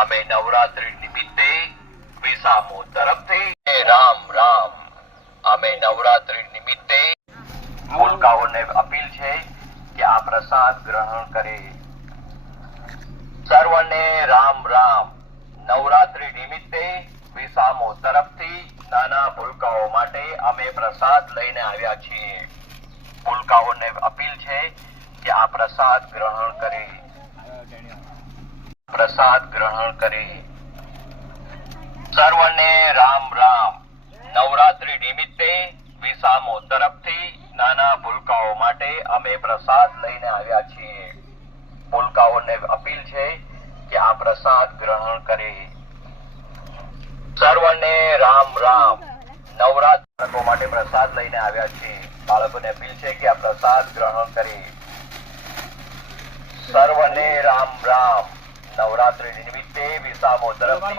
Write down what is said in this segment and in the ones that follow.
અમે નવરાત્રી નિમિત્તે વિસામો તરફથી રામ રામ. અમે નવરાત્રી નિમિત્તે ભૂલકાઓને અપીલ છે કે આ પ્રસાદ ગ્રહણ કરે. સર્વને રામ રામ. નવરાત્રી નિમિત્તે વિસામો તરફથી નાના ભૂલકાઓ માટે અમે પ્રસાદ લઈને આવ્યા છીએ. ભૂલકાઓને અપીલ છે કે આ પ્રસાદ ગ્રહણ કરે. પ્રસાદ ગ્રહણ કરે. સર્વને રામ રામ. નવરાત્રી નિમિત્તે વિસામો તરફથી નાના ભૂલકાઓ માટે અમે પ્રસાદ લઈને આવ્યા છીએ. ભૂલકાઓને અપીલ છે કે આ પ્રસાદ ગ્રહણ કરે. સર્વને રામ રામ. નવરાત્રી બાળકો માટે પ્રસાદ લઈને આવ્યા છીએ. બાળકોને અપીલ છે કે આ પ્રસાદ ગ્રહણ કરે. સર્વને રામ રામ. નવરાત્રી નિમિત્તે વિસામો તરફથી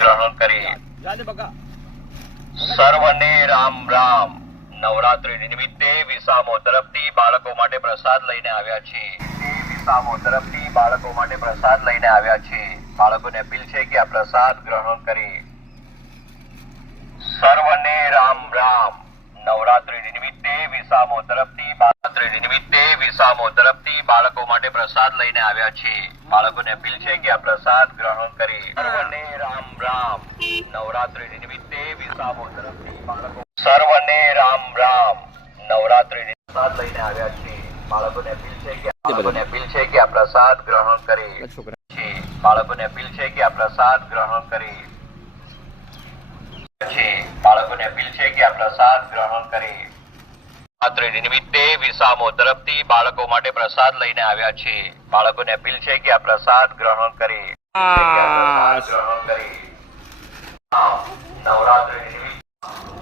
ગ્રહણ કરી. સર્વને રામ રામ. નવરાત્રી નિમિત્તે વિસામો તરફથી બાળકો માટે પ્રસાદ લઈને આવ્યા છે. વિસામો તરફથી બાળકો માટે પ્રસાદ લઈને આવ્યા છે. બાળકોને અપીલ છે કે આ પ્રસાદ ગ્રહણ કરે. સર્વને રામ રામ. નવરાત્રી નિમિત્તે વિસામો તરફથી બાળકો માટે પ્રસાદ લઈને આવ્યા છે. બાળકોને અપીલ છે કે આ પ્રસાદ ગ્રહણ કરે. સર્વને રામ રામ. નવરાત્રી નિમિત્તે વિસામો તરફથી બાળકો સર્વને રામ રામ. નવરાત્રી પ્રસાદ લઈને આવ્યા છે. બાળકોને અપીલ છે કે આ પ્રસાદ ગ્રહણ કરે. બાળકોને અપીલ છે કે આ પ્રસાદ ગ્રહણ કરે. બાળકોને અપીલ છે કે આ પ્રસાદ ગ્રહણ કરે. નવરાત્રી નિમિત્તે વિસામો તરફથી બાળકો માટે પ્રસાદ લઈને આવ્યા છે. બાળકોને અપીલ છે કે આ પ્રસાદ ગ્રહણ કરે.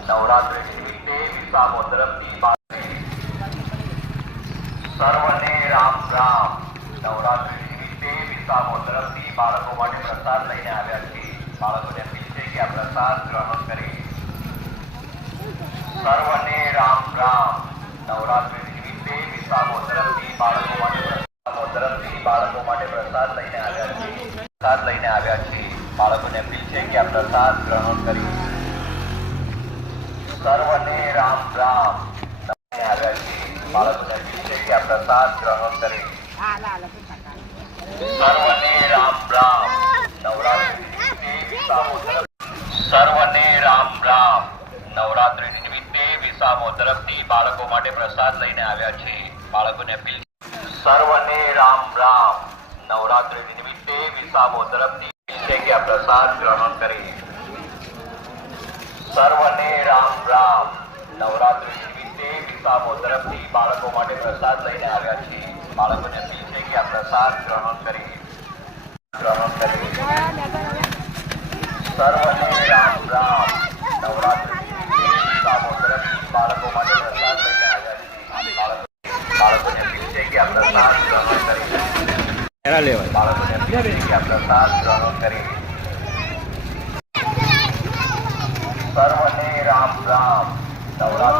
નવરાત્રી નિમિત્તે વિસામો તરફથી સર્વને રામ રામ. નવરાત્રી નિમિત્તે વિસામો તરફથી બાળકો માટે પ્રસાદ લઈને આવ્યા છે. બાળકોને અપીલ છે કે આ પ્રસાદ ગ્રહણ કરે. સર્વને રામ રામ. નવરાત્રી નિમિત્તે વિસામો તરફથી બાળકો માટે પ્રસાદ લઈને આવ્યા છે. બાળકોને અપીલ છે કે આ પ્રસાદ ગ્રહણ કરે. સર્વને રામ રામ. આવ્યા છે. બાળકોને અપીલ છે કે આ પ્રસાદ ગ્રહણ કરે. સર્વને રામ રામ. નવરાત્રી નિમિત્તે વિસામો સર્વને રામ રામ. નવરાત્રી નિમિત્તે વિસામો તરફથી બાળકો માટે પ્રસાદ લઈને આવ્યા છે. બાળકોને અપીલ સર્વને રામ રામ. નવરાત્રી નિમિત્તે વિસામો તરફથી છે કે આ પ્રસાદ ગ્રહણ કરે. સર્વને રામ રામ. નવરાત્રી નિમિત્તે વિસામો તરફથી બાળકો માટે પ્રસાદ લઈને આવ્યા છે. બાળકોને અપીલ છે કે આ પ્રસાદ ગ્રહણ કરે. સર્વને રામ રામ. નવરાત્રી નિમિત્તે વિસામો તરફથી બાળકો માટે પ્રસાદ લઈને આવ્યા છે. બાળકોને અપીલ છે કે આ પ્રસાદ ગ્રહણ કરે. બાળકોને અપીલ છે કે આ પ્રસાદ ગ્રહણ કરે. સર્વને રામ રામ. નવરાત્રી